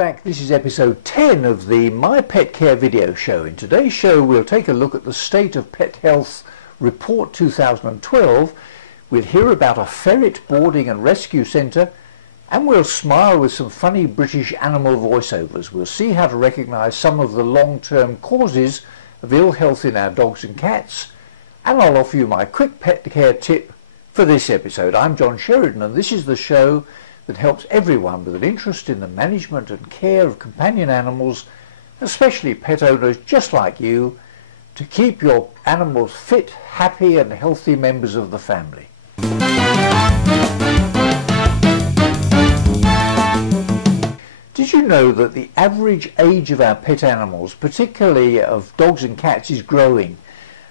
back. This is episode 10 of the My Pet Care video show. In today's show we'll take a look at the State of Pet Health Report 2012. We'll hear about a ferret boarding and rescue centre, and we'll smile with some funny British animal voiceovers. We'll see how to recognise some of the long-term causes of ill health in our dogs and cats, and I'll offer you my quick pet care tip for this episode. I'm John Sheridan, and this is the show that helps everyone with an interest in the management and care of companion animals, especially pet owners just like you, to keep your animals fit, happy and healthy members of the family. Did you know that the average age of our pet animals, particularly of dogs and cats, is growing?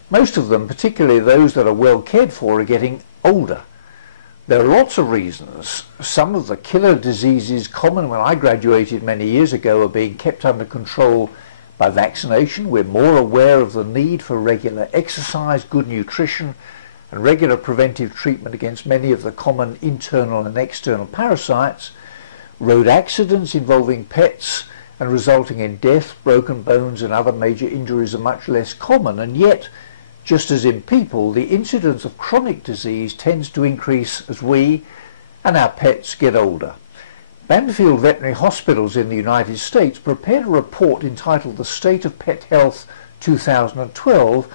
Most of them, particularly those that are well cared for, are getting older. There are lots of reasons. Some of the killer diseases common when I graduated many years ago are being kept under control by vaccination. We're more aware of the need for regular exercise, good nutrition, and regular preventive treatment against many of the common internal and external parasites. Road accidents involving pets and resulting in death, broken bones and other major injuries are much less common, and yet, just as in people, the incidence of chronic disease tends to increase as we and our pets get older. Banfield Veterinary Hospitals in the United States prepared a report entitled The State of Pet Health 2012,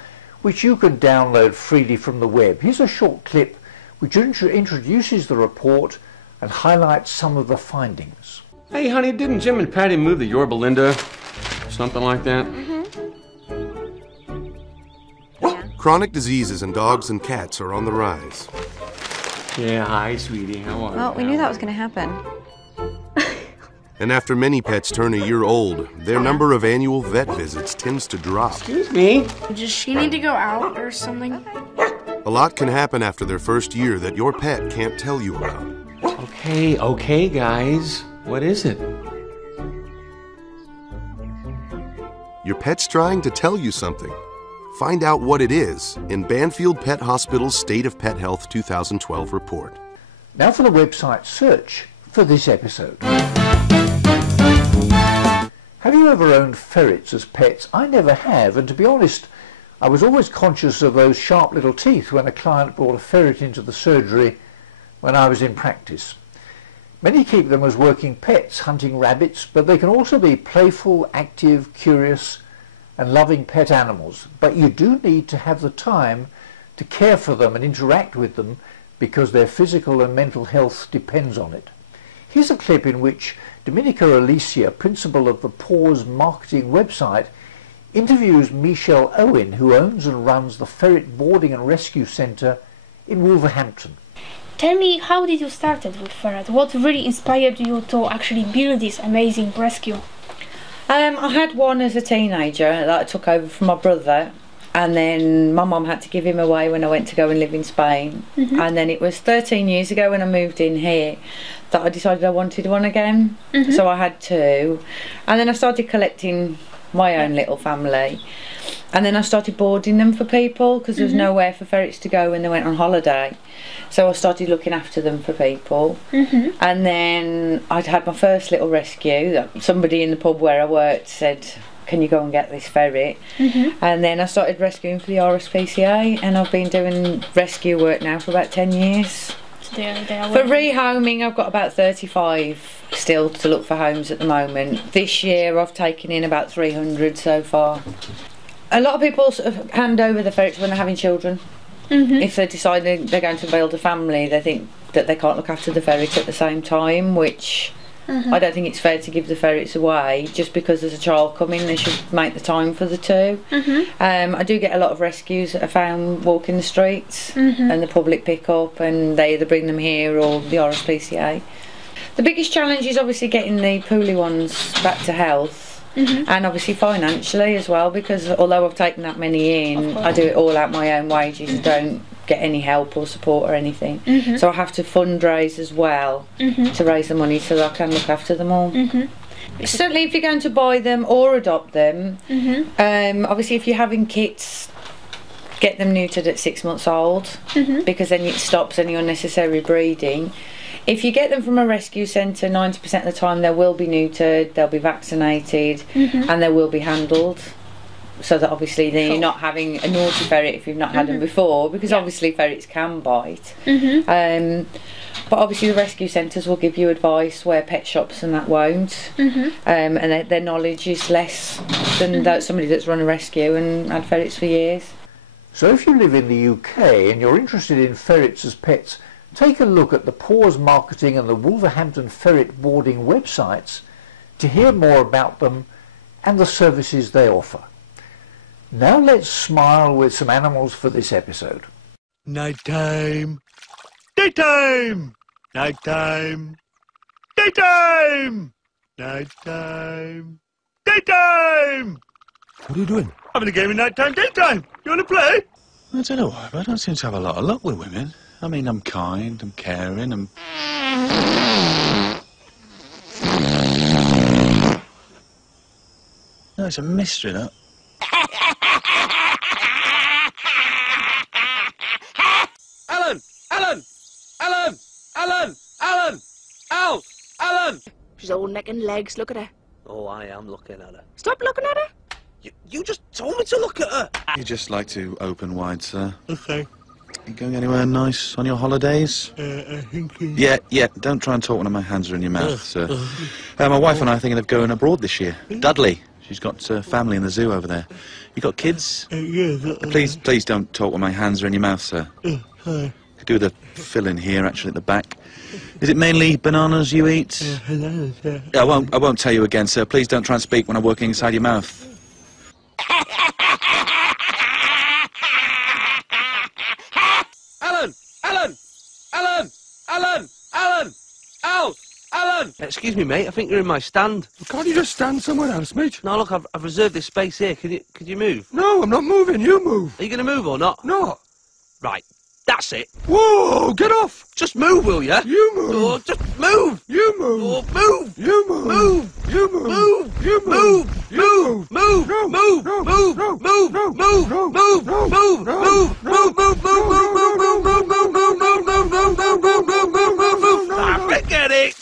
which you can download freely from the web. Here's a short clip which introduces the report and highlights some of the findings. Hey honey, didn't Jim and Patty move the Yorba Linda? Something like that? Chronic diseases in dogs and cats are on the rise. Yeah, hi sweetie, how are you? Well, we knew that was going to happen. And after many pets turn a year old, their number of annual vet visits tends to drop. Excuse me? Does she need to go out or something? A lot can happen after their first year that your pet can't tell you about. Okay, guys. What is it? Your pet's trying to tell you something. Find out what it is in Banfield Pet Hospital's State of Pet Health 2012 report. Now for the website search for this episode. Have you ever owned ferrets as pets? I never have, and to be honest, I was always conscious of those sharp little teeth when a client brought a ferret into the surgery when I was in practice. Many keep them as working pets, hunting rabbits, but they can also be playful, active, curious, and loving pet animals. But you do need to have the time to care for them and interact with them because their physical and mental health depends on it. Here's a clip in which Dominica Alicia, principal of the Paws marketing website, interviews Michelle Owen, who owns and runs the Ferret Boarding and Rescue Centre in Wolverhampton. Tell me, how did you start with ferret? What really inspired you to actually build this amazing rescue? I had one as a teenager that I took over from my brother, and then my mum had to give him away when I went to go and live in Spain. And then it was 13 years ago when I moved in here that I decided I wanted one again. So I had two, and then I started collecting my own little family, and then I started boarding them for people because there was nowhere for ferrets to go when they went on holiday. So I started looking after them for people, and then I'd had my first little rescue. Somebody in the pub where I worked said, can you go and get this ferret? And then I started rescuing for the RSPCA, and I've been doing rescue work now for about 10 years. So they are For rehoming, I've got about 35 still to look for homes at the moment. This year I've taken in about 300 so far. A lot of people sort of hand over the ferrets when they're having children. If they decide they're going to build a family, they think that they can't look after the ferret at the same time, which I don't think it's fair to give the ferrets away. Just because there's a child coming, they should make the time for the two. I do get a lot of rescues that are found walking the streets, and the public pick up, and they either bring them here or the RSPCA. The biggest challenge is obviously getting the poorly ones back to health. And obviously financially as well, because although I've taken that many in, I do it all out my own wages and don't get any help or support or anything. So I have to fundraise as well to raise the money so that I can look after them all. Certainly if you're going to buy them or adopt them, obviously if you're having kits, get them neutered at 6 months old, because then it stops any unnecessary breeding. If you get them from a rescue centre, 90% of the time they will be neutered, they'll be vaccinated, and they will be handled. So that obviously then you're not having a naughty ferret if you've not had them before, because obviously ferrets can bite. But obviously the rescue centres will give you advice where pet shops and that won't. And their knowledge is less than somebody that's run a rescue and had ferrets for years. So if you live in the UK and you're interested in ferrets as pets, take a look at the Paws Marketing and the Wolverhampton Ferret Boarding websites to hear more about them and the services they offer. Now let's smile with some animals for this episode. Nighttime. Daytime. Nighttime. Daytime. Nighttime. Daytime. What are you doing? Having a game of nighttime, daytime. You want to play? I don't know why, but I don't seem to have a lot of luck with women. I mean, I'm kind, I'm caring, I'm... No, it's a mystery, that. Alan! Alan! Alan! Alan! Alan! Al! Alan! She's all neck and legs, look at her. Oh, I am looking at her. Stop looking at her. You just told me to look at her! You just like to open wide, sir. Okay. You going anywhere nice on your holidays? I think... Yeah, don't try and talk when my hands are in your mouth, sir. My wife and I are thinking of going abroad this year. Dudley, she's got family in the zoo over there. You got kids? Please don't talk when my hands are in your mouth, sir. Hi. Could do the fill-in here, actually, at the back. Is it mainly bananas you eat? Bananas, yeah. I won't tell you again, sir. Please don't try and speak when I'm working inside your mouth. Alan! Alan! Alan! Alan! Alan! Al! Alan! Excuse me, mate. I think you're in my stand. Can't you just stand somewhere else, mate? No, look, I've reserved this space here. Could you move? No, I'm not moving. You move. Are you going to move or not? No. Right. That's it. Whoa, get off. Just move, will ya? You move. Oh, just move. You move. Oh, move. You move. Move. You move. Move. You move. Move. You Move. Move. No. Move. No. Move. No. Move. No. Move. No. Move. No. Move. No. Move. No. Move. Move. Ah, forget it.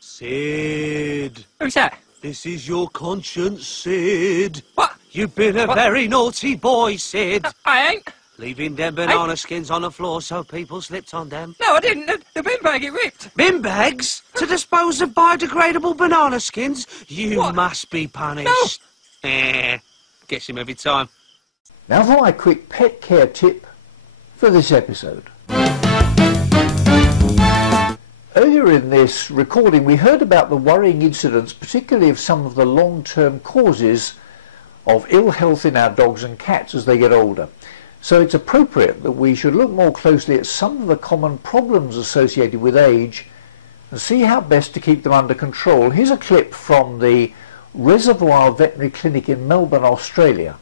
Sid. Who's that? This is your conscience, Sid. What? You've been a very naughty boy, Sid. I ain't. Leaving them banana skins on the floor so people slipped on them. No, I didn't. The bin bag, it ripped. Bin bags? To dispose of biodegradable banana skins? You What? must be punished. Gets him every time. Now for my quick pet care tip for this episode. Earlier in this recording we heard about the worrying incidents, particularly of some of the long-term causes of ill health in our dogs and cats as they get older. So it's appropriate that we should look more closely at some of the common problems associated with age and see how best to keep them under control. Here's a clip from the Reservoir Veterinary Clinic in Melbourne, Australia.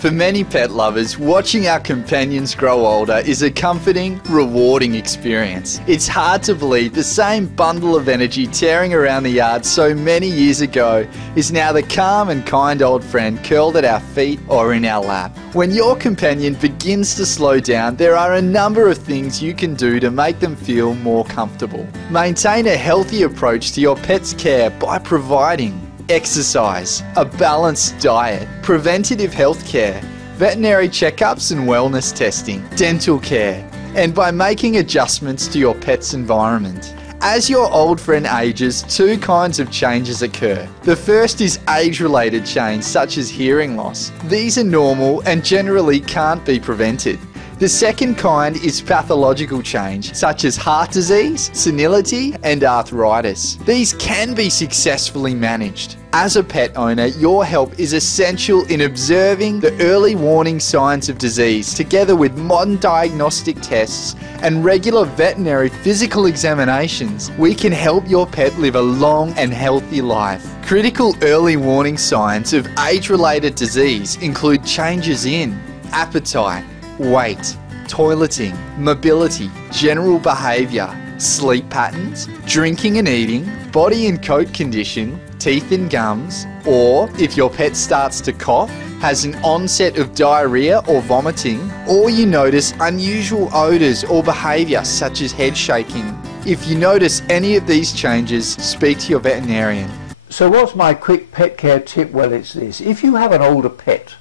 For many pet lovers, watching our companions grow older is a comforting, rewarding experience. It's hard to believe the same bundle of energy tearing around the yard so many years ago is now the calm and kind old friend curled at our feet or in our lap. When your companion begins to slow down, there are a number of things you can do to make them feel more comfortable. Maintain a healthy approach to your pet's care by providing exercise, a balanced diet, preventative health care, veterinary checkups and wellness testing, dental care, and by making adjustments to your pet's environment. As your old friend ages, two kinds of changes occur. The first is age-related change, such as hearing loss. These are normal and generally can't be prevented. The second kind is pathological change, such as heart disease, senility, and arthritis. These can be successfully managed. As a pet owner, your help is essential in observing the early warning signs of disease, together with modern diagnostic tests and regular veterinary physical examinations. We can help your pet live a long and healthy life. Critical early warning signs of age-related disease include changes in appetite, weight, toileting, mobility, general behaviour, sleep patterns, drinking and eating, body and coat condition, teeth and gums, or if your pet starts to cough, has an onset of diarrhea or vomiting, or you notice unusual odours or behaviour such as head shaking. If you notice any of these changes, speak to your veterinarian. So what's my quick pet care tip? Well, it's this. If you have an older pet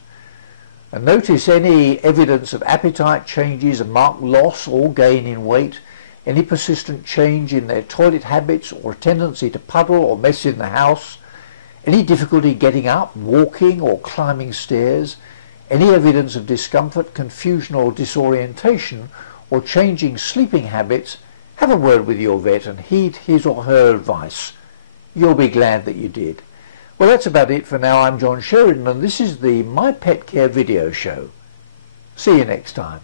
and notice any evidence of appetite changes, a marked loss or gain in weight, any persistent change in their toilet habits or a tendency to puddle or mess in the house, any difficulty getting up, walking or climbing stairs, any evidence of discomfort, confusion or disorientation, or changing sleeping habits, have a word with your vet and heed his or her advice. You'll be glad that you did. Well, that's about it for now. I'm John Sheridan and this is the My Pet Care video show. See you next time.